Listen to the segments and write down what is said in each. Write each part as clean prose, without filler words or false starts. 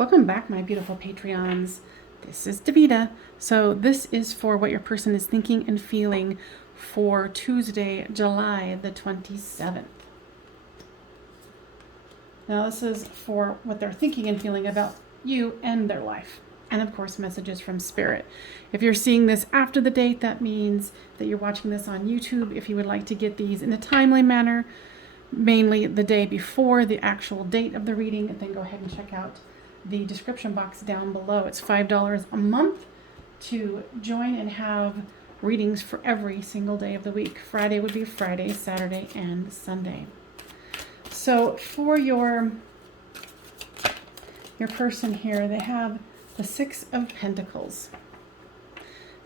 Welcome back, my beautiful Patreons. This is Davida. So this is for what your person is thinking and feeling for Tuesday, July the 27th. Now this is for what they're thinking and feeling about you and their life. And of course, messages from Spirit. If you're seeing this after the date, that means that you're watching this on YouTube. If you would like to get these in a timely manner, mainly the day before the actual date of the reading, then go ahead and check out the description box down below. It's $5 a month to join and have readings for every single day of the week. Friday would be Friday, Saturday, and Sunday. So for your person here, they have the Six of Pentacles.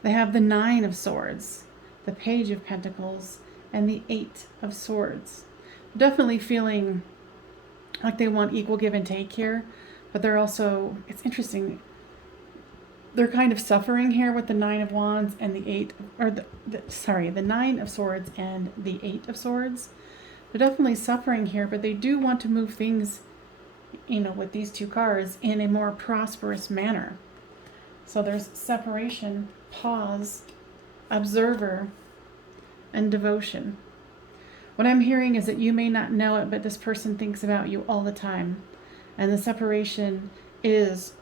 They have the Nine of Swords, the Page of Pentacles, and the Eight of Swords. Definitely feeling like they want equal give and take here. But they're also, it's interesting, they're kind of suffering here with the Nine of Wands and the the Nine of Swords and the Eight of Swords. They're definitely suffering here, but they do want to move things, with these two cards in a more prosperous manner. So there's separation, pause, observer, and devotion. What I'm hearing is that you may not know it, but this person thinks about you all the time. And the separation is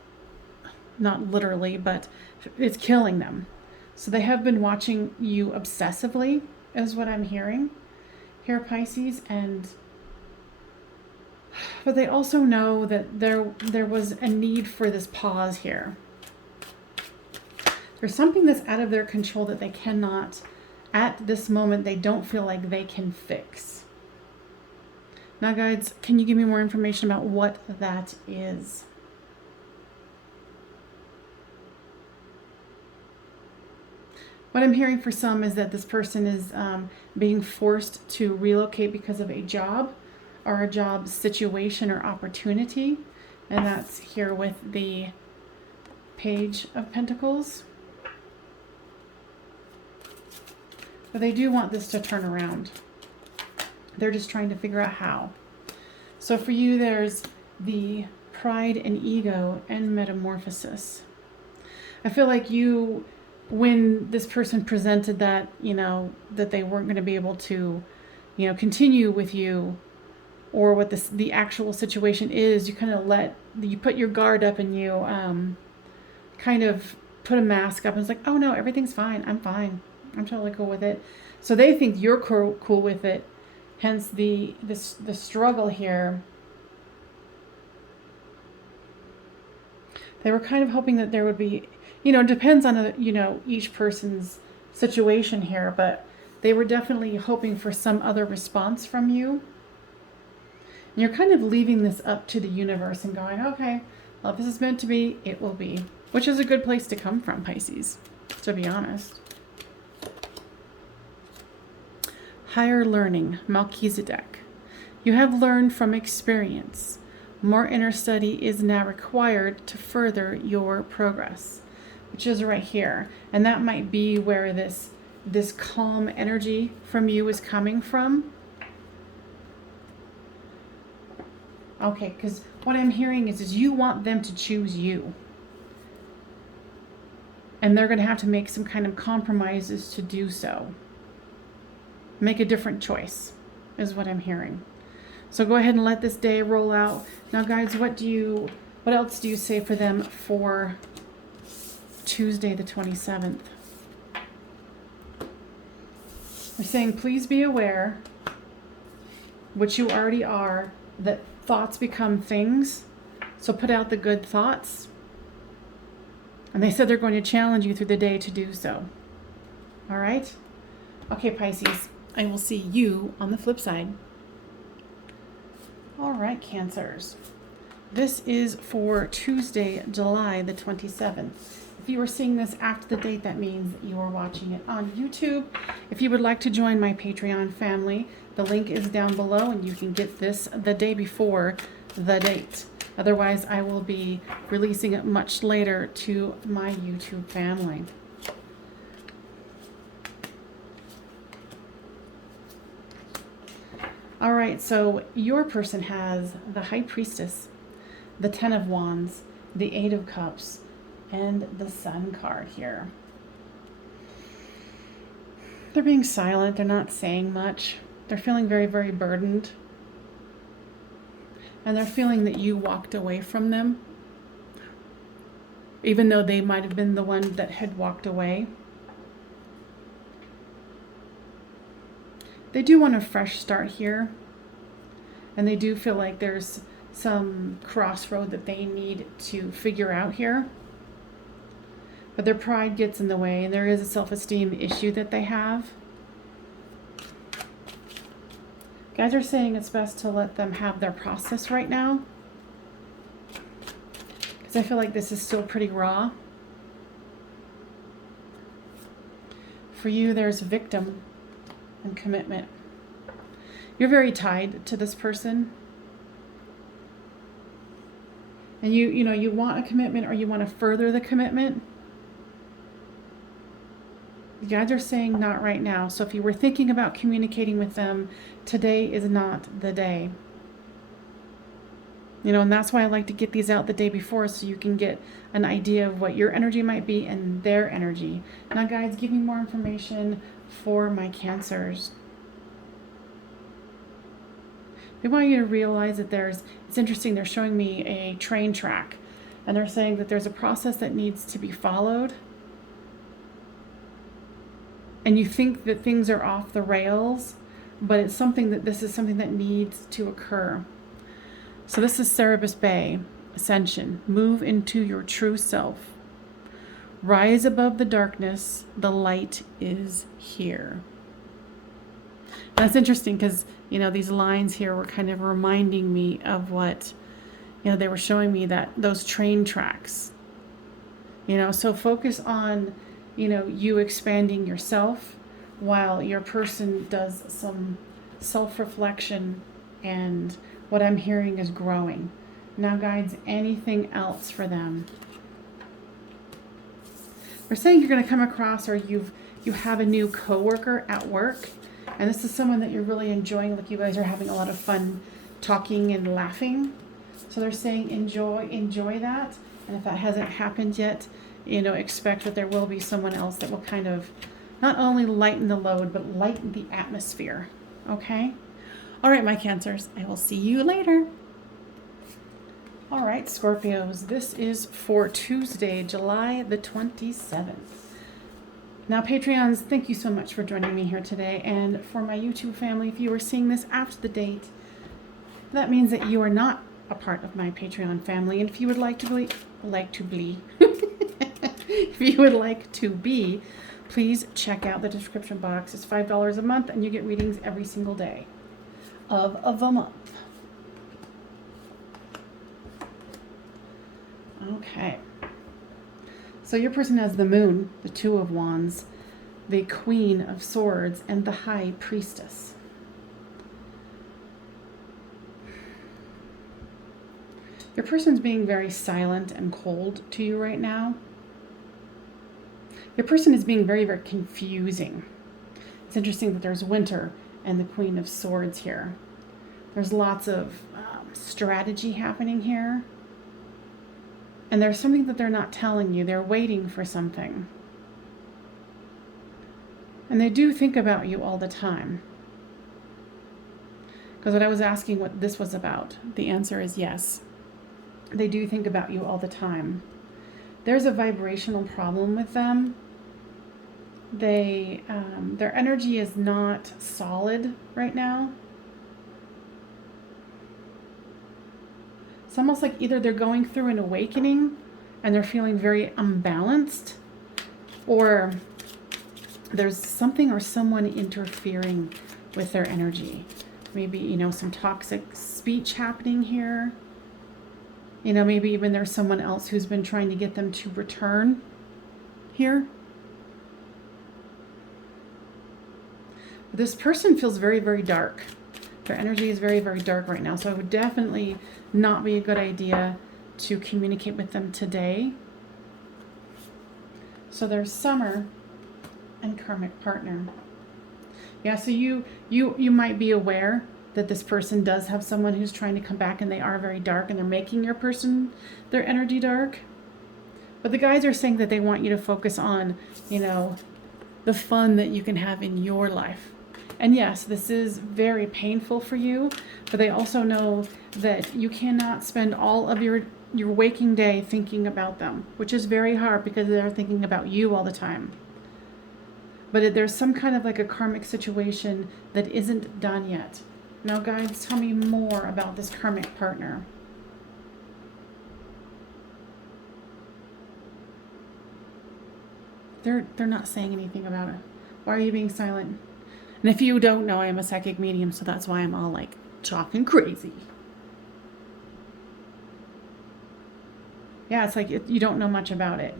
not literally, but it's killing them. So they have been watching you obsessively, is what I'm hearing here, Pisces. But they also know that there was a need for this pause here. There's something that's out of their control that they cannot, at this moment, they don't feel like they can fix. Now, guides, can you give me more information about what that is? What I'm hearing for some is that this person is being forced to relocate because of a job or a job situation or opportunity. And that's here with the Page of Pentacles. But they do want this to turn around. They're just trying to figure out how. So for you, there's the pride and ego and metamorphosis. I feel like when this person presented that, that they weren't going to be able to, continue with you or what the actual situation is, you kind of you put your guard up and you kind of put a mask up and it's like, oh no, everything's fine. I'm fine. I'm totally cool with it. So they think you're cool with it. Hence the struggle here. They were kind of hoping that there would be, it depends on, each person's situation here, but they were definitely hoping for some other response from you. And you're kind of leaving this up to the universe and going, okay, well, if this is meant to be, it will be. Which is a good place to come from, Pisces, to be honest. Higher learning, Melchizedek. You have learned from experience. More inner study is now required to further your progress, which is right here. And that might be where this calm energy from you is coming from. Okay, because what I'm hearing is you want them to choose you. And they're going to have to make some kind of compromises to do so. Make a different choice is what I'm hearing. So go ahead and let this day roll out. Now, guys, what else do you say for them for Tuesday the 27th? They're saying, please be aware, which you already are, that thoughts become things. So put out the good thoughts. And they said they're going to challenge you through the day to do so. All right? Okay, Pisces. I will see you on the flip side. All right, Cancers. This is for Tuesday, July the 27th. If you are seeing this after the date, that means that you are watching it on YouTube. If you would like to join my Patreon family, the link is down below and you can get this the day before the date. Otherwise, I will be releasing it much later to my YouTube family. All right, so your person has the High Priestess, the Ten of Wands, the Eight of Cups, and the Sun card here. They're being silent. They're not saying much. They're feeling very, very burdened. And they're feeling that you walked away from them, even though they might have been the one that had walked away. They do want a fresh start here. And they do feel like there's some crossroad that they need to figure out here. But their pride gets in the way, and there is a self-esteem issue that they have. Guys are saying it's best to let them have their process right now, because I feel like this is still pretty raw. For you, there's victim and commitment. You're very tied to this person. And you want a commitment, or you want to further the commitment. You guys are saying not right now. So if you were thinking about communicating with them, today is not the day. And that's why I like to get these out the day before, so you can get an idea of what your energy might be and their energy. Now, guys, give me more information for my Cancers. They want you to realize that it's interesting, they're showing me a train track, and they're saying that there's a process that needs to be followed. And you think that things are off the rails, but this is something that needs to occur. So this is Cerebus Bay, Ascension. Move into your true self. Rise above the darkness. The light is here. And that's interesting because, these lines here were kind of reminding me of what, they were showing me, that those train tracks. So focus on, you expanding yourself while your person does some self-reflection, and what I'm hearing is growing. Now, guys, anything else for them? They're saying you're going to come across, or you have a new coworker at work, and this is someone that you're really enjoying. Like, you guys are having a lot of fun talking and laughing. So they're saying enjoy that. And if that hasn't happened yet, expect that there will be someone else that will kind of not only lighten the load, but lighten the atmosphere. Okay? All right, my Cancers, I will see you later. All right, Scorpios, this is for Tuesday, July the 27th. Now, Patreons, thank you so much for joining me here today. And for my YouTube family, if you are seeing this after the date, that means that you are not a part of my Patreon family. And if you would like to be, if you would like to be, please check out the description box. It's $5 a month, and you get readings every single day of the month. Okay. So your person has the Moon, the Two of Wands, the Queen of Swords, and the High Priestess. Your person's being very silent and cold to you right now. Your person is being very, very confusing. It's interesting that there's Winter and the Queen of Swords here. There's lots of strategy happening here. And there's something that they're not telling you. They're waiting for something. And they do think about you all the time. Because when I was asking what this was about, the answer is yes. They do think about you all the time. There's a vibrational problem with them. Their energy is not solid right now. It's almost like either they're going through an awakening and they're feeling very unbalanced, or there's something or someone interfering with their energy. Maybe, some toxic speech happening here. Maybe even there's someone else who's been trying to get them to return here. But this person feels very, very dark. Their energy is very, very dark right now. So it would definitely not be a good idea to communicate with them today. So there's Summer and Karmic Partner. Yeah, so you might be aware that this person does have someone who's trying to come back, and they are very dark, and they're making your person, their energy dark. But the guides are saying that they want you to focus on, you know, the fun that you can have in your life. And yes, this is very painful for you, but they also know that you cannot spend all of your waking day thinking about them, which is very hard because they're thinking about you all the time. But there's some kind of like a karmic situation that isn't done yet. Now, guys, tell me more about this karmic partner. They're not saying anything about it. Why are you being silent? And if you don't know, I am a psychic medium, so that's why I'm all like talking crazy. Yeah, it's like you don't know much about it.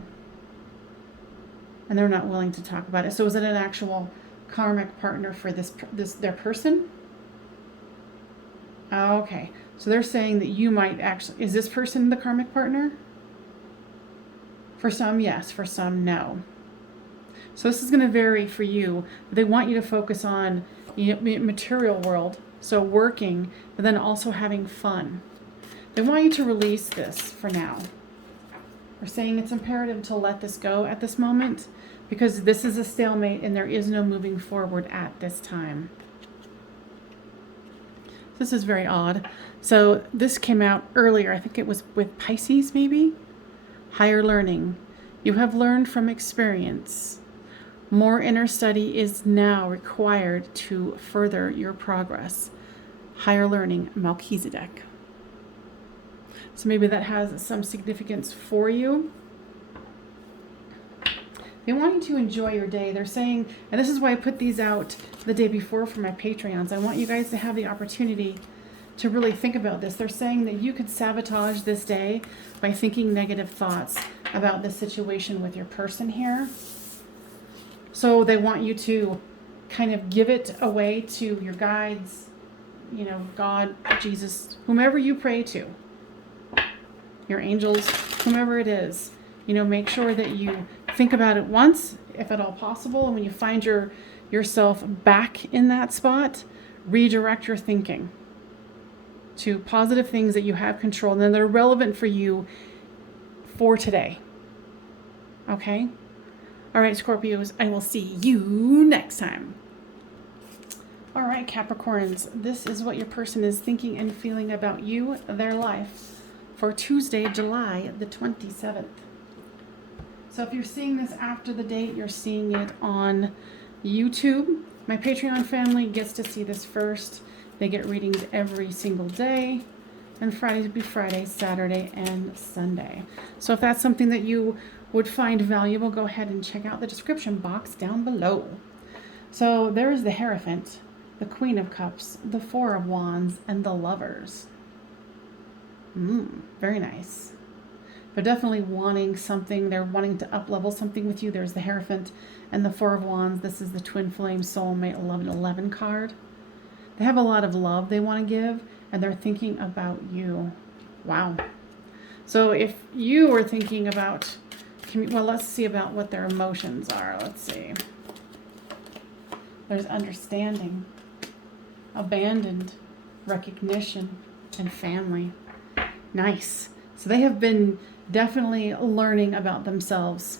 And they're not willing to talk about it. So is it an actual karmic partner for their person? Oh, okay. So they're saying that you might actually, is this person the karmic partner? For some, yes. For some, no. So this is going to vary for you. They want you to focus on, you know, material world, so working, but then also having fun. They want you to release this for now. They're saying it's imperative to let this go at this moment because this is a stalemate and there is no moving forward at this time. This is very odd. So this came out earlier. I think it was with Pisces, maybe? Higher learning. You have learned from experience. More inner study is now required to further your progress. Higher learning, Melchizedek. So maybe that has some significance for you. They want you to enjoy your day. They're saying, and this is why I put these out the day before for my Patreons. I want you guys to have the opportunity to really think about this. They're saying that you could sabotage this day by thinking negative thoughts about this situation with your person here. So they want you to kind of give it away to your guides, you know, God, Jesus, whomever you pray to, your angels, whomever it is. You know, make sure that you think about it once, if at all possible. And when you find yourself back in that spot, redirect your thinking to positive things that you have control and that are relevant for you for today. Okay? All right, Scorpios, I will see you next time. All right, Capricorns, this is what your person is thinking and feeling about you, their life, for Tuesday, July the 27th. So if you're seeing this after the date, you're seeing it on YouTube. My Patreon family gets to see this first. They get readings every single day. And Fridays would be Friday, Saturday, and Sunday. So if that's something that you would find valuable, go ahead and check out the description box down below. So there is the Hierophant, the Queen of Cups, the Four of Wands, and the Lovers. Very nice. They're definitely wanting something. They're wanting to up-level something with you. There's the Hierophant and the Four of Wands. This is the Twin Flame Soulmate 1111 card. They have a lot of love they want to give, and they're thinking about you. Wow. So if you were thinking about, well, let's see about what their emotions are. Let's see. There's understanding, abandoned, recognition, and family. Nice. So they have been definitely learning about themselves.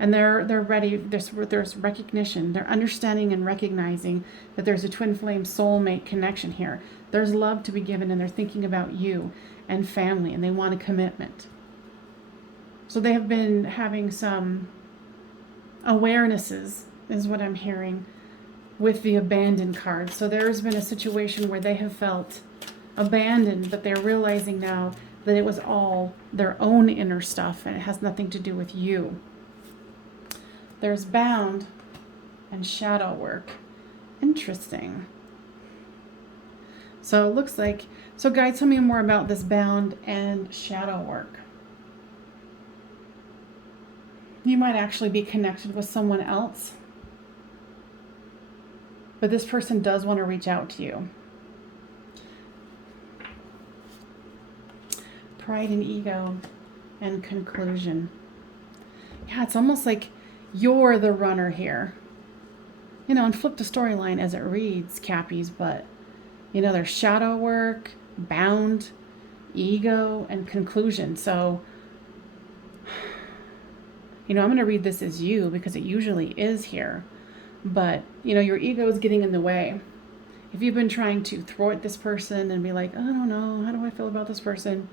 And they're ready. There's recognition. They're understanding and recognizing that there's a twin flame soulmate connection here. There's love to be given, and they're thinking about you and family, and they want a commitment. So they have been having some awarenesses, is what I'm hearing, with the abandoned card. So there's been a situation where they have felt abandoned, but they're realizing now that it was all their own inner stuff, and it has nothing to do with you. There's bound and shadow work. Interesting. So it looks like, so guys, tell me more about this bound and shadow work. You might actually be connected with someone else, but this person does want to reach out to you. Pride and ego and conclusion. Yeah, it's almost like you're the runner here. You know, and flip the storyline as it reads, Cappies, but You know, there's shadow work, bound, ego, and conclusion. So, you know, I'm going to read this as you because it usually is here. But, you know, your ego is getting in the way. If you've been trying to thwart this person and be like, I don't know, how do I feel about this person?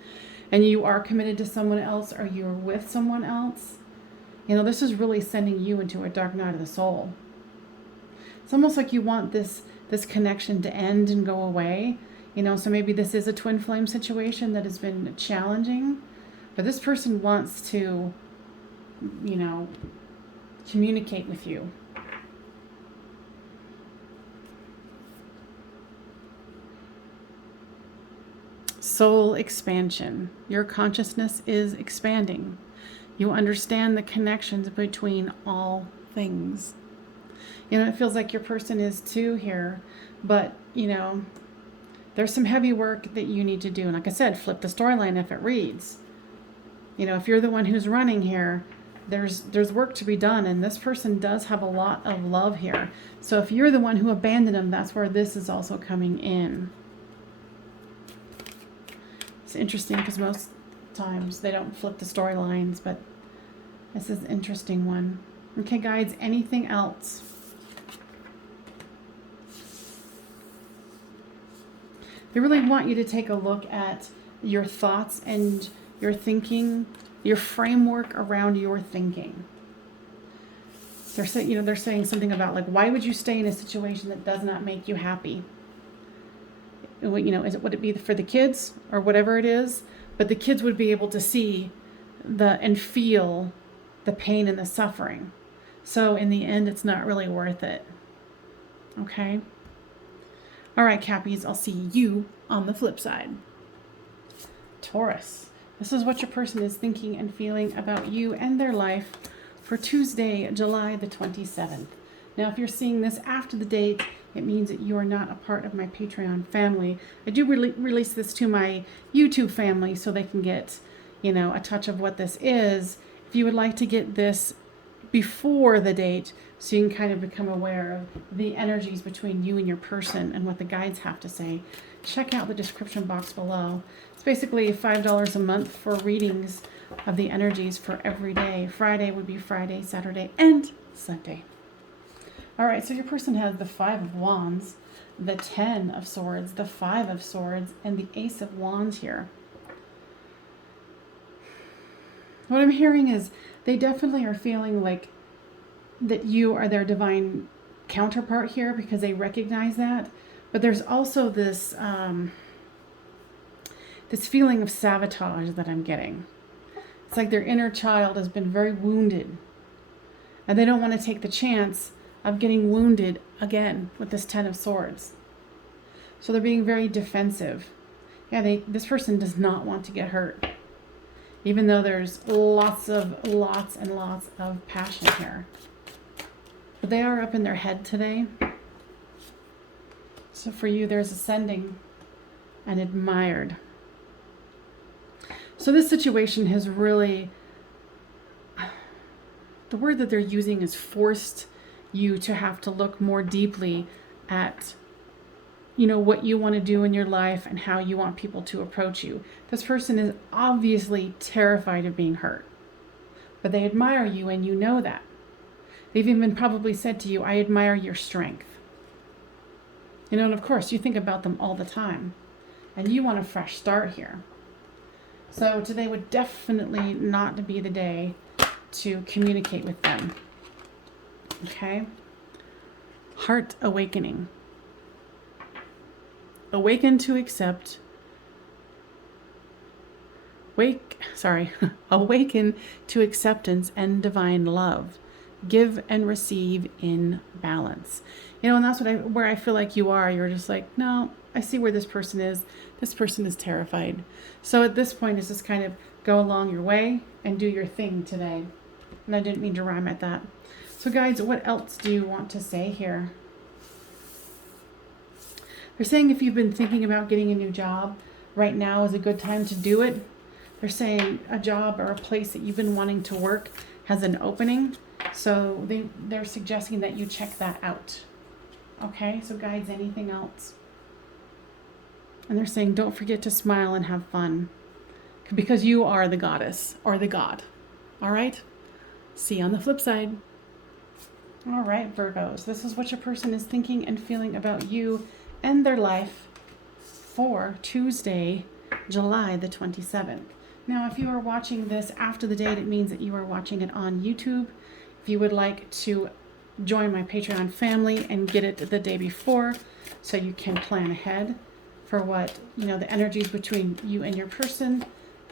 And you are committed to someone else, or you're with someone else, you know, this is really sending you into a dark night of the soul. It's almost like you want this connection to end and go away. You know, so maybe this is a twin flame situation that has been challenging, but this person wants to, you know, communicate with you. Soul expansion. Your consciousness is expanding. You understand the connections between all things. You know, it feels like your person is too here, but, you know, there's some heavy work that you need to do. And like I said, flip the storyline if it reads. You know, if you're the one who's running here, there's work to be done, and this person does have a lot of love here. So if you're the one who abandoned them, that's where this is also coming in. It's interesting because most times they don't flip the storylines, but this is an interesting one. Okay, guides, anything else? They really want you to take a look at your thoughts and your thinking, your framework around your thinking. They're saying, you know, they're saying something about like, why would you stay in a situation that does not make you happy? You know, would it be for the kids or whatever it is? But the kids would be able to see and feel the pain and the suffering. So in the end, it's not really worth it. Okay. All right, Cappies, I'll see you on the flip side. Taurus. This is what your person is thinking and feeling about you and their life for Tuesday, July the 27th. Now, if you're seeing this after the date, it means that you are not a part of my Patreon family. I do release this to my YouTube family so they can get, you know, a touch of what this is. If you would like to get this before the date, so you can kind of become aware of the energies between you and your person and what the guides have to say, check out the description box below. It's basically $5 a month for readings of the energies for every day. Friday would be Friday, Saturday, and Sunday. All right, so your person has the 5 of Wands, the 10 of Swords, the 5 of Swords, and the Ace of Wands here. What I'm hearing is they definitely are feeling like that you are their divine counterpart here because they recognize that. But there's also this this feeling of sabotage that I'm getting. It's like their inner child has been very wounded, and they don't want to take the chance of getting wounded again with this 10 of Swords. So they're being very defensive. Yeah, this person does not want to get hurt, even though there's lots and lots of passion here. But they are up in their head today. So for you, there's ascending and admired. So this situation has really, the word that they're using is forced you to have to look more deeply at, you know, what you want to do in your life and how you want people to approach you. This person is obviously terrified of being hurt, but they admire you, and you know that. They've even probably said to you, I admire your strength. You know, and of course, you think about them all the time, and you want a fresh start here. So today would definitely not be the day to communicate with them. Okay? Heart awakening. Awaken to accept. Awaken to acceptance and divine love. Give and receive in balance. You know, and that's where I feel like you are. You're just like, no, I see where this person is. This person is terrified. So at this point, it's just kind of go along your way and do your thing today. And I didn't mean to rhyme at that. So guys, what else do you want to say here? They're saying if you've been thinking about getting a new job, right now is a good time to do it. They're saying a job or a place that you've been wanting to work has an opening. So they're suggesting that you check that out. Okay, so guys, anything else? And they're saying, don't forget to smile and have fun, because you are the goddess or the god. All right? See you on the flip side. All right, Virgos, this is what your person is thinking and feeling about you and their life for Tuesday, July the 27th. Now, if you are watching this after the date, it means that you are watching it on YouTube. If you would like to join my Patreon family and get it the day before so you can plan ahead for what, the energies between you and your person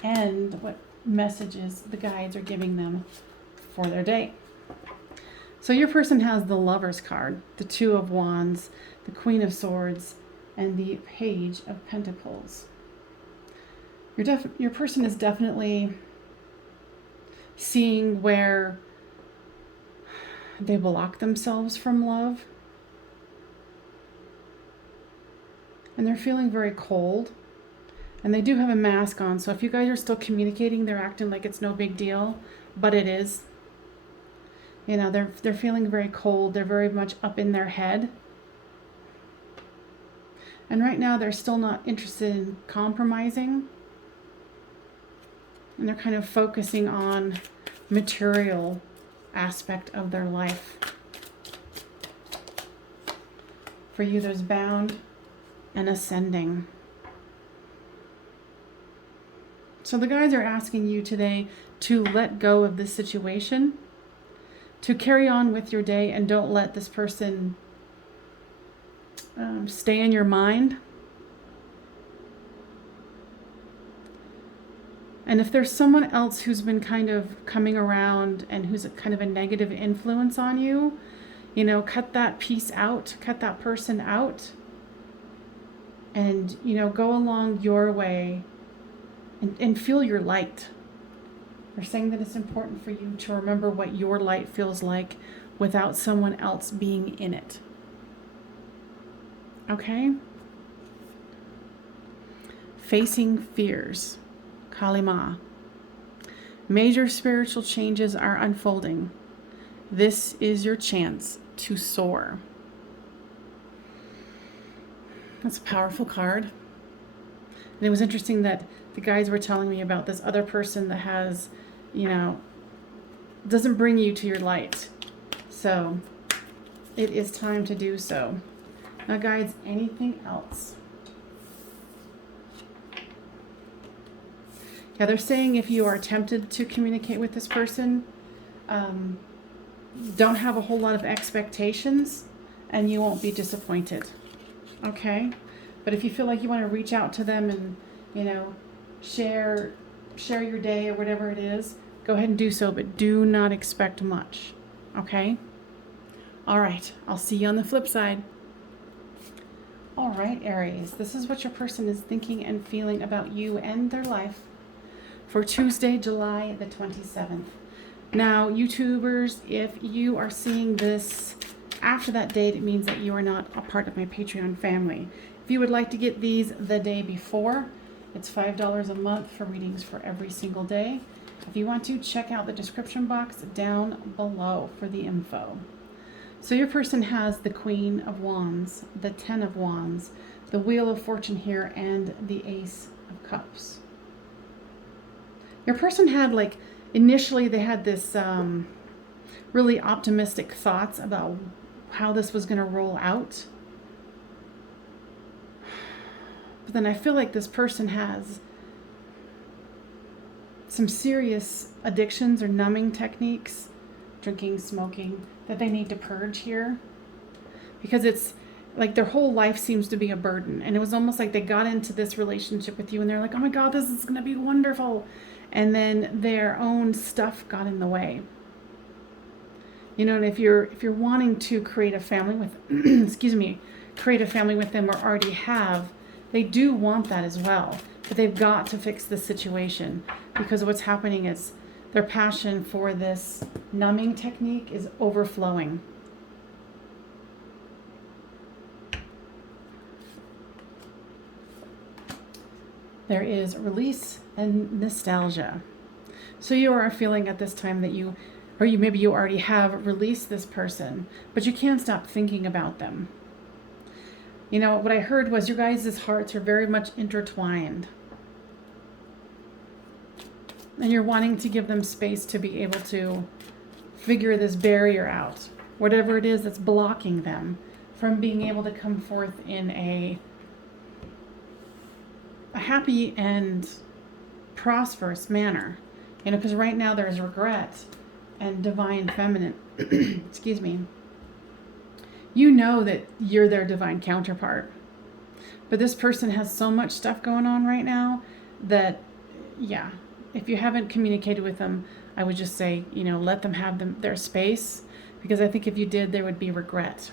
and what messages the guides are giving them for their day. So your person has the Lover's card, the Two of Wands, the Queen of Swords, and the Page of Pentacles. Your person is definitely seeing where they block themselves from love. And they're feeling very cold. And they do have a mask on, so if you guys are still communicating, they're acting like it's no big deal, but it is. They're feeling very cold. They're very much up in their head. And right now they're still not interested in compromising. And they're kind of focusing on material aspect of their life. For you, there's bound and ascending. So the guides are asking you today to let go of this situation, to carry on with your day, and don't let this person stay in your mind. And if there's someone else who's been kind of coming around and who's kind of a negative influence on you, cut that piece out, cut that person out, and, go along your way and feel your light. They're saying that it's important for you to remember what your light feels like without someone else being in it. Okay? Facing fears. Kalima. Major spiritual changes are unfolding. This is your chance to soar. That's a powerful card. And it was interesting that the guides were telling me about this other person that has, doesn't bring you to your light. So it is time to do so. Now, guides, anything else? Yeah, they're saying if you are tempted to communicate with this person, don't have a whole lot of expectations and you won't be disappointed. Okay? But if you feel like you want to reach out to them and, share your day or whatever it is, go ahead and do so, but do not expect much. Okay? All right. I'll see you on the flip side. All right, Aries. This is what your person is thinking and feeling about you and their life for Tuesday, July the 27th. Now, YouTubers, if you are seeing this after that date, it means that you are not a part of my Patreon family. If you would like to get these the day before, it's $5 a month for readings for every single day. If you want to, check out the description box down below for the info. So your person has the Queen of Wands, the Ten of Wands, the Wheel of Fortune here, and the Ace of Cups. Your person had, initially they had this really optimistic thoughts about how this was going to roll out. But then I feel like this person has some serious addictions or numbing techniques, drinking, smoking, that they need to purge here. Because it's like their whole life seems to be a burden. And it was almost like they got into this relationship with you and they're like, oh my God, this is going to be wonderful. And then their own stuff got in the way. And if you're wanting to create a family with, create a family with them or already have, they do want that as well. But they've got to fix the situation, because what's happening is their passion for this numbing technique is overflowing. There is release and nostalgia. So you are feeling at this time that maybe you already have released this person, but you can't stop thinking about them. You know, what I heard was your guys' hearts are very much intertwined. And you're wanting to give them space to be able to figure this barrier out. Whatever it is that's blocking them from being able to come forth in a happy and prosperous manner. You know, because right now there's regret and divine feminine. Excuse me. You know that you're their divine counterpart. But this person has so much stuff going on right now that, yeah, if you haven't communicated with them, I would just say, you know, let them have their space, because I think if you did, there would be regret.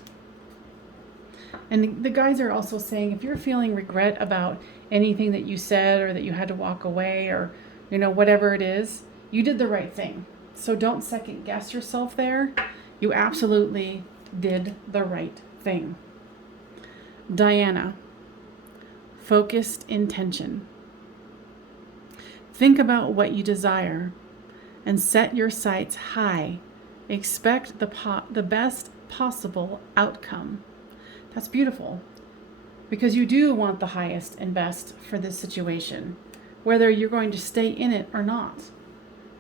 And the guys are also saying, if you're feeling regret about anything that you said, or that you had to walk away, or, you know, whatever it is, you did the right thing. So don't second guess yourself there. You absolutely did the right thing. Diana, focused intention. Think about what you desire and set your sights high. Expect the best possible outcome. That's beautiful, because you do want the highest and best for this situation, whether you're going to stay in it or not.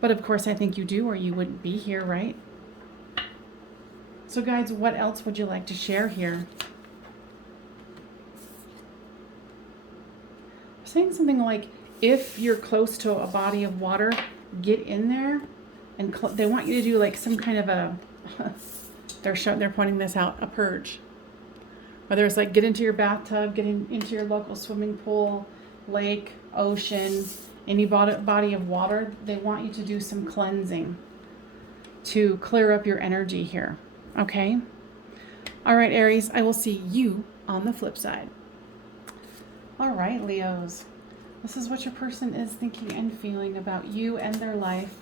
But of course, I think you do, or you wouldn't be here, right? So guys, what else would you like to share here? I'm saying something like, if you're close to a body of water, get in there, and they want you to do like some kind of a, they're pointing this out, a purge. Whether it's like get into your bathtub, get into your local swimming pool, lake, ocean, any body of water, they want you to do some cleansing to clear up your energy here. Okay? All right, Aries, I will see you on the flip side. All right, Leos. This is what your person is thinking and feeling about you and their life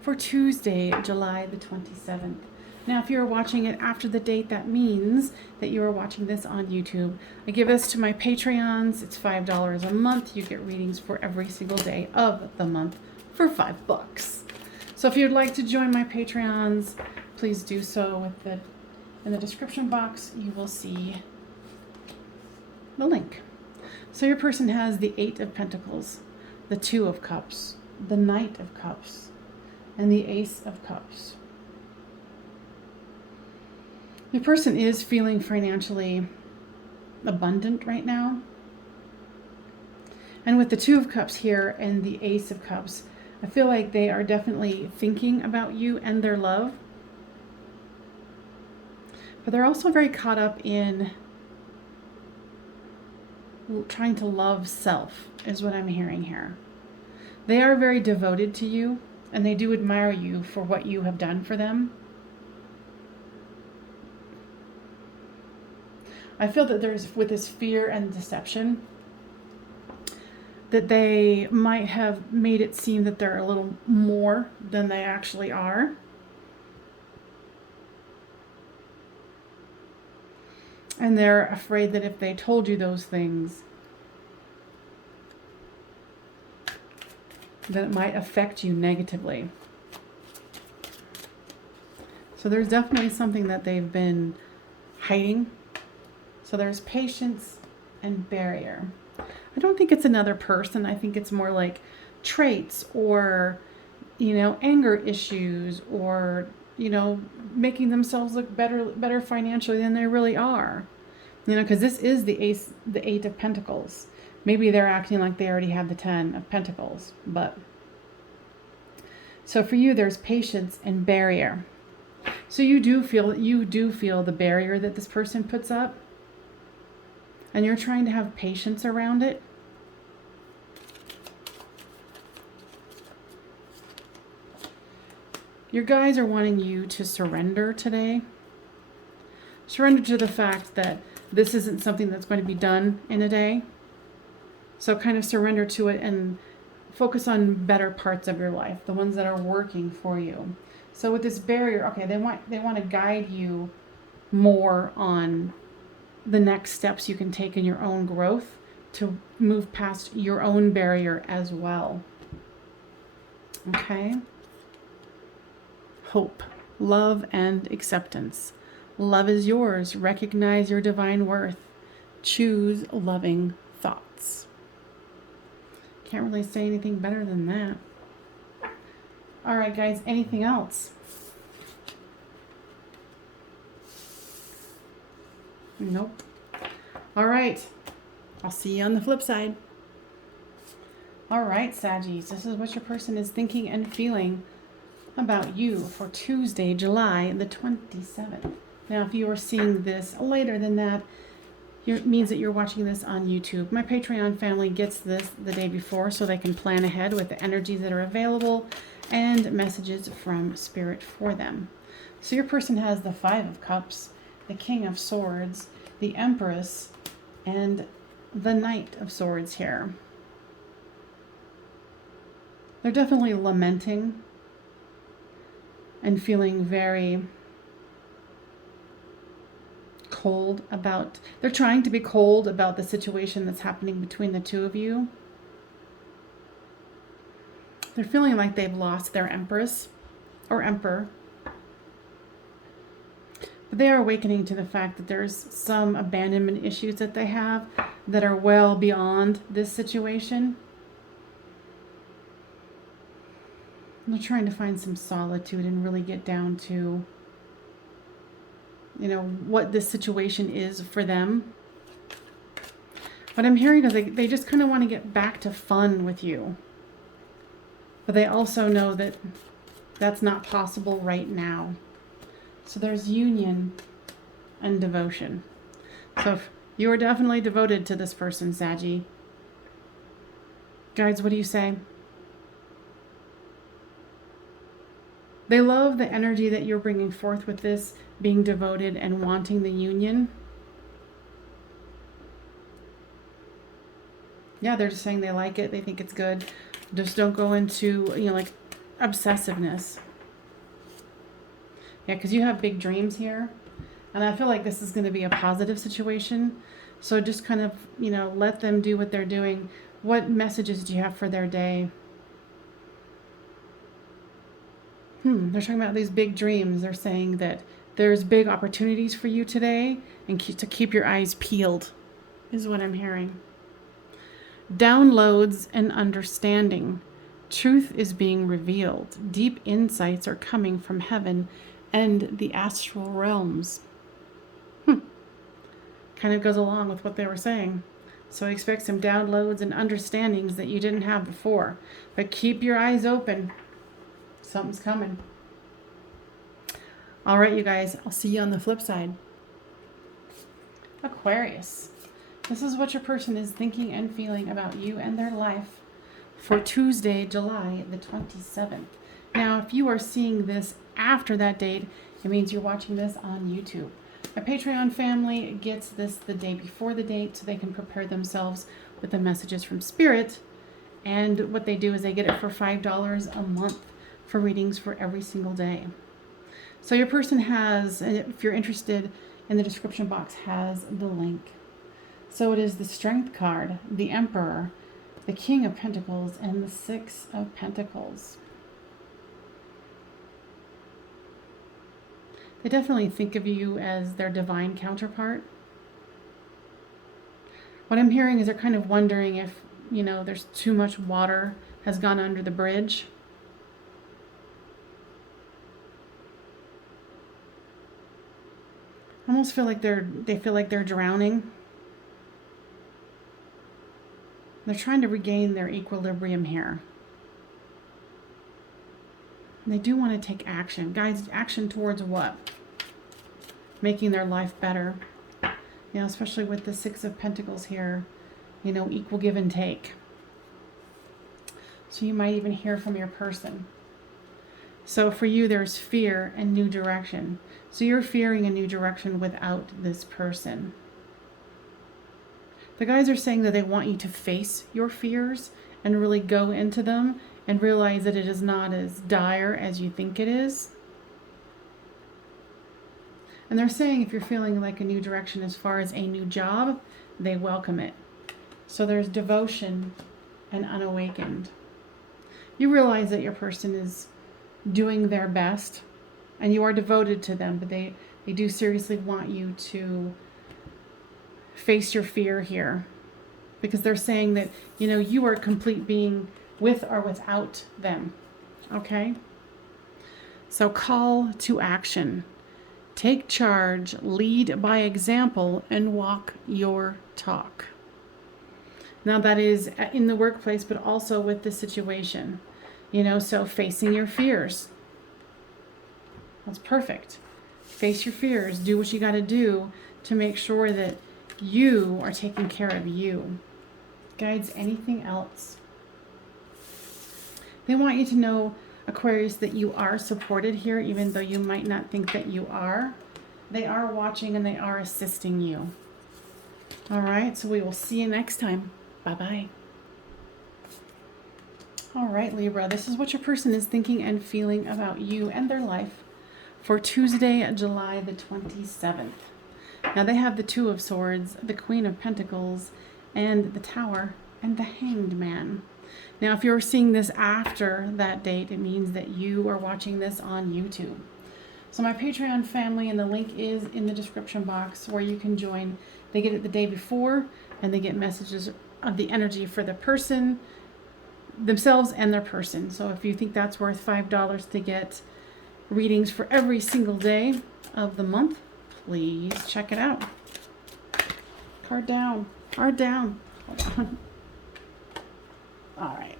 for Tuesday, July the 27th. Now, if you're watching it after the date, that means that you are watching this on YouTube. I give this to my Patreons. It's $5 a month. You get readings for every single day of the month for $5. So if you'd like to join my Patreons, please do so in the description box. You will see the link. So your person has the 8 of Pentacles, the 2 of Cups, the Knight of Cups, and the Ace of Cups. Your person is feeling financially abundant right now. And with the 2 of Cups here and the Ace of Cups, I feel like they are definitely thinking about you and their love. But they're also very caught up in trying to love self, is what I'm hearing here. They are very devoted to you, and they do admire you for what you have done for them. I feel that there's, with this fear and deception, that they might have made it seem that they're a little more than they actually are. And they're afraid that if they told you those things, that it might affect you negatively. So there's definitely something that they've been hiding. So there's patience and barrier. I don't think it's another person. I think it's more like traits, or, you know, anger issues, or, you know, making themselves look better financially than they really are. You know, because this is the 8 of Pentacles. Maybe they're acting like they already have the 10 of Pentacles, but so for you, there's patience and barrier. So you do feel the barrier that this person puts up, and you're trying to have patience around it. Your guys are wanting you to surrender today. Surrender to the fact that this isn't something that's going to be done in a day. So kind of surrender to it and focus on better parts of your life, the ones that are working for you. So with this barrier, okay, they want to guide you more on the next steps you can take in your own growth to move past your own barrier as well. Okay? Hope, love, and acceptance. Love is yours. Recognize your divine worth. choose loving thoughts. Can't really say anything better than that. All right, guys, anything else? Nope. All right. I'll see you on the flip side. All right, Saggies, this is what your person is thinking and feeling about you for Tuesday, July the 27th. Now, if you are seeing this later than that, it means that you're watching this on YouTube. My Patreon family gets this the day before so they can plan ahead with the energies that are available and messages from Spirit for them. So your person has the Five of Cups, the King of Swords, the Empress, and the Knight of Swords here. They're definitely lamenting and feeling very cold about, they're trying to be cold about the situation that's happening between the two of you. They're feeling like they've lost their Empress or Emperor. But they are awakening to the fact that there's some abandonment issues that they have that are well beyond this situation. They're trying to find some solitude and really get down to, you know, what this situation is for them. What I'm hearing is they just kind of want to get back to fun with you. But they also know that that's not possible right now. So there's union and devotion. So if you are definitely devoted to this person, Saggy. Guides, what do you say? They love the energy that you're bringing forth with this, being devoted and wanting the union. Yeah, they're just saying they like it. They think it's good. Just don't go into, you know, like obsessiveness. Yeah, because you have big dreams here. And I feel like this is going to be a positive situation. So just kind of, you know, let them do what they're doing. What messages do you have for their day? They're talking about these big dreams. They're saying that there's big opportunities for you today and to keep your eyes peeled is what I'm hearing. Downloads and understanding. Truth is being revealed. Deep insights are coming from heaven and the astral realms. Kind of goes along with what they were saying. So expect some downloads and understandings that you didn't have before. But keep your eyes open. Something's coming. All right, you guys. I'll see you on the flip side. Aquarius. This is what your person is thinking and feeling about you and their life for Tuesday, July the 27th. Now, if you are seeing this after that date, it means you're watching this on YouTube. My Patreon family gets this the day before the date so they can prepare themselves with the messages from Spirit. And what they do is they get it for $5 a month for readings for every single day. So your person has, if you're interested, in the description box has the link. So it is the Strength card, the Emperor, the King of Pentacles, and the Six of Pentacles. They definitely think of you as their divine counterpart. What I'm hearing is they're kind of wondering if, you know, there's too much water has gone under the bridge. I almost feel like they feel like they're drowning. They're trying to regain their equilibrium here. And they do want to take action. Guys, action towards what? Making their life better. You know, especially with the Six of Pentacles here. You know, equal give and take. So you might even hear from your person. So for you, there's fear and new direction. So you're fearing a new direction without this person. The guys are saying that they want you to face your fears and really go into them and realize that it is not as dire as you think it is. And they're saying if you're feeling like a new direction as far as a new job, they welcome it. So there's devotion and unawakened. You realize that your person is doing their best and you are devoted to them, but they do seriously want you to face your fear here, because they're saying that, you know, you are a complete being with or without them. Okay? So call to action. Take charge, lead by example, and walk your talk. Now that is in the workplace, but also with the situation. You know, so facing your fears. That's perfect. Face your fears. Do what you got to do to make sure that you are taking care of you. Guides, anything else? They want you to know, Aquarius, that you are supported here, even though you might not think that you are. They are watching and they are assisting you. All right, so we will see you next time. Bye-bye. All right, Libra, this is what your person is thinking and feeling about you and their life for Tuesday, July the 27th. Now they have the Two of Swords, the Queen of Pentacles, and the Tower, and the Hanged Man. Now, if you're seeing this after that date, it means that you are watching this on YouTube. So my Patreon family, and the link is in the description box where you can join. They get it the day before, and they get messages of the energy for the person, themselves and their person. So if you think that's worth $5 to get readings for every single day of the month, please check it out. Card down. Card down. Hold on. All right.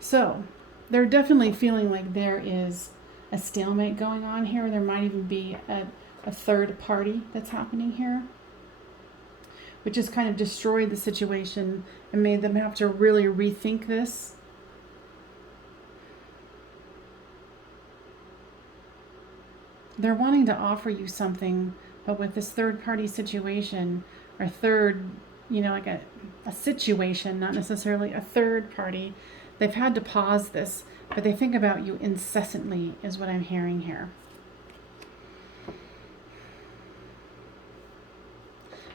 So they're definitely feeling like there is a stalemate going on here. There might even be a third party that's happening here, which has kind of destroyed the situation and made them have to really rethink this. They're wanting to offer you something, but with this third party situation, or third, you know, like a situation, not necessarily a third party, they've had to pause this, but they think about you incessantly, is what I'm hearing here.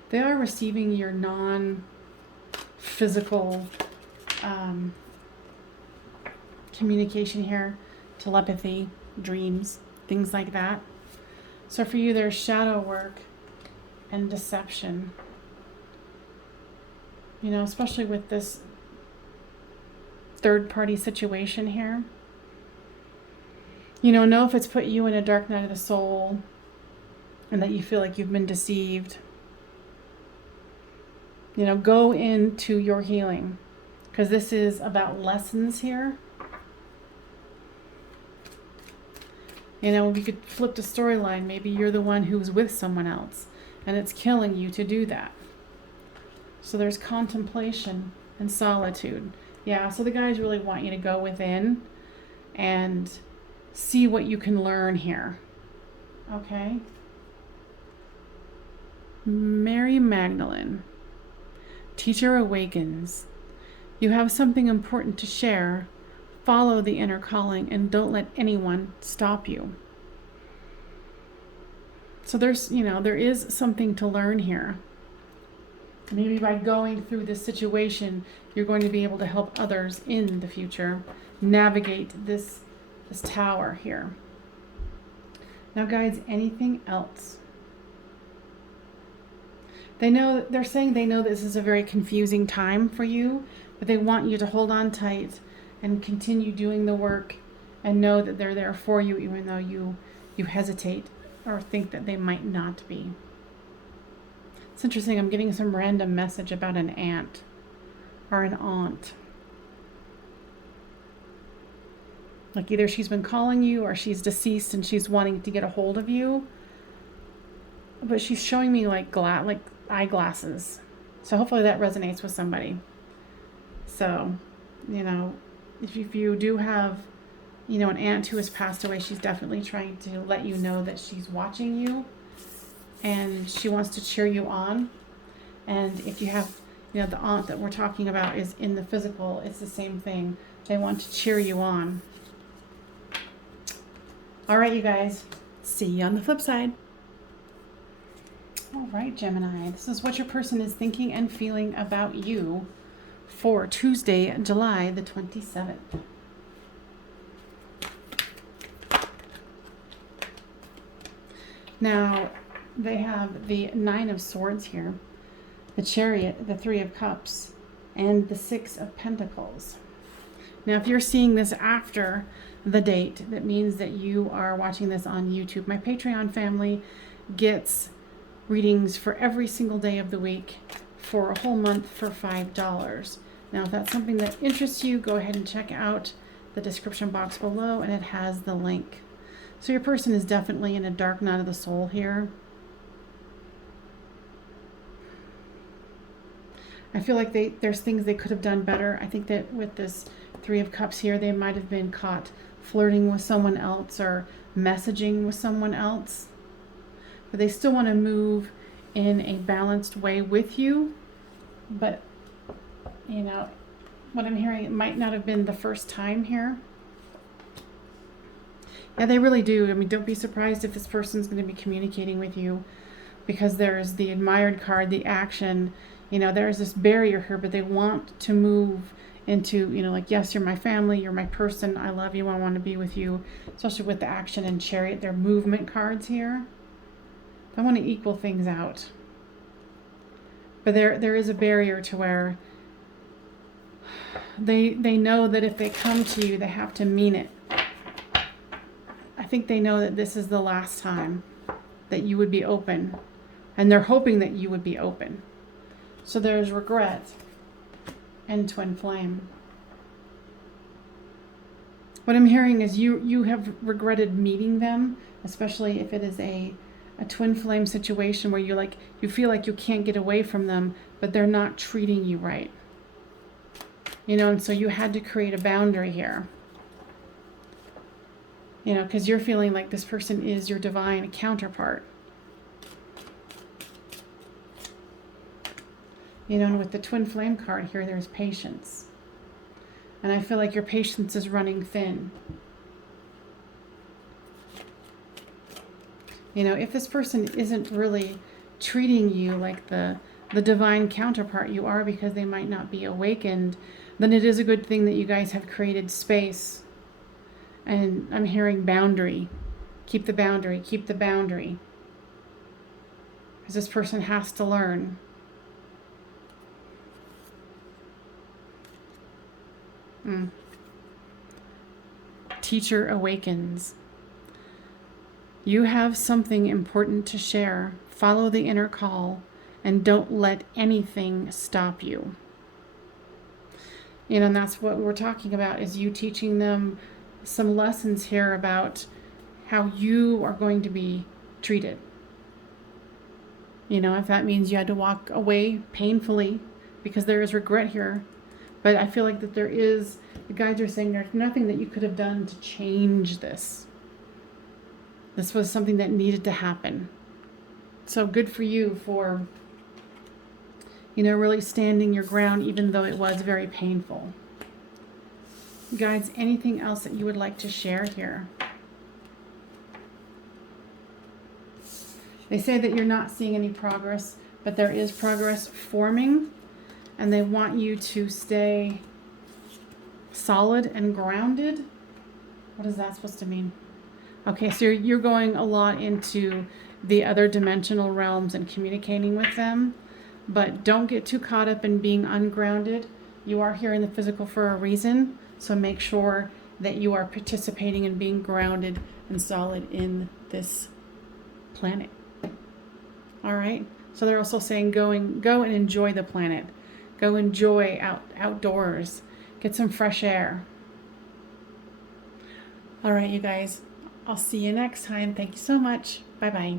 They are receiving your non-physical communication here, telepathy, dreams, things like that. So for you, there's shadow work and deception. You know, especially with this third-party situation here. You know if it's put you in a dark night of the soul and that you feel like you've been deceived. You know, go into your healing, because this is about lessons here. You know, we could flip the storyline. Maybe you're the one who's with someone else and it's killing you to do that. So there's contemplation and solitude. Yeah, so the guys really want you to go within and see what you can learn here. Okay? Mary Magdalene. Teacher awakens. You have something important to share. Follow the inner calling and don't let anyone stop you. So there's, you know, there is something to learn here. Maybe by going through this situation, you're going to be able to help others in the future navigate this tower here. Now, guys, anything else? They're saying they know this is a very confusing time for you, but they want you to hold on tight and continue doing the work and know that they're there for you, even though you hesitate or think that they might not be. It's interesting, I'm getting some random message about an aunt or an aunt. Like either she's been calling you or she's deceased and she's wanting to get a hold of you. But she's showing me like eyeglasses. So hopefully that resonates with somebody. So, you know, if you do have, you know, an aunt who has passed away, she's definitely trying to let you know that she's watching you and she wants to cheer you on. And if you have, you know, the aunt that we're talking about is in the physical, it's the same thing. They want to cheer you on. All right, you guys, see you on the flip side. All right, Gemini, this is what your person is thinking and feeling about you for Tuesday, July the 27th. Now, they have the Nine of Swords here, the Chariot, the Three of Cups, and the Six of Pentacles. Now, if you're seeing this after the date, that means that you are watching this on YouTube. My Patreon family gets readings for every single day of the week for a whole month for $5. Now, if that's something that interests you, go ahead and check out the description box below, and it has the link. So your person is definitely in a dark night of the soul here. I feel like there's things they could have done better. I think that with this Three of Cups here, they might have been caught flirting with someone else or messaging with someone else. But they still want to move in a balanced way with you. But, you know, what I'm hearing, it might not have been the first time here. Yeah, they really do. I mean, don't be surprised if this person's going to be communicating with you, because there's the admired card, the action. You know, there's this barrier here, but they want to move into, you know, like, yes, you're my family, you're my person, I love you, I want to be with you, especially with the action and Chariot. They're movement cards here. I want to equal things out. But there is a barrier to where they know that if they come to you, they have to mean it. I think they know that this is the last time that you would be open, and they're hoping that you would be open. So there's regret and twin flame. What I'm hearing is you have regretted meeting them, especially if it is a twin flame situation where you feel like you can't get away from them, but they're not treating you right. You know, and so you had to create a boundary here. You know, because you're feeling like this person is your divine counterpart. You know, and with the twin flame card here, there's patience. And I feel like your patience is running thin. You know, if this person isn't really treating you like the divine counterpart you are, because they might not be awakened, then it is a good thing that you guys have created space. And I'm hearing boundary. Keep the boundary. Keep the boundary. Because this person has to learn. Teacher awakens. You have something important to share. Follow the inner call and don't let anything stop you. You know, and that's what we're talking about, is you teaching them some lessons here about how you are going to be treated. You know, if that means you had to walk away painfully because there is regret here. But I feel like that the guides are saying there's nothing that you could have done to change this. This was something that needed to happen. So good for you for, you know, really standing your ground, even though it was very painful. Guides, anything else that you would like to share here? They say that you're not seeing any progress, but there is progress forming, and they want you to stay solid and grounded. What is that supposed to mean? Okay, so you're going a lot into the other dimensional realms and communicating with them, but don't get too caught up in being ungrounded. You are here in the physical for a reason, so make sure that you are participating and being grounded and solid in this planet. All right, so they're also saying go and enjoy the planet. Go enjoy outdoors. Get some fresh air. All right, you guys. I'll see you next time. Thank you so much. Bye-bye.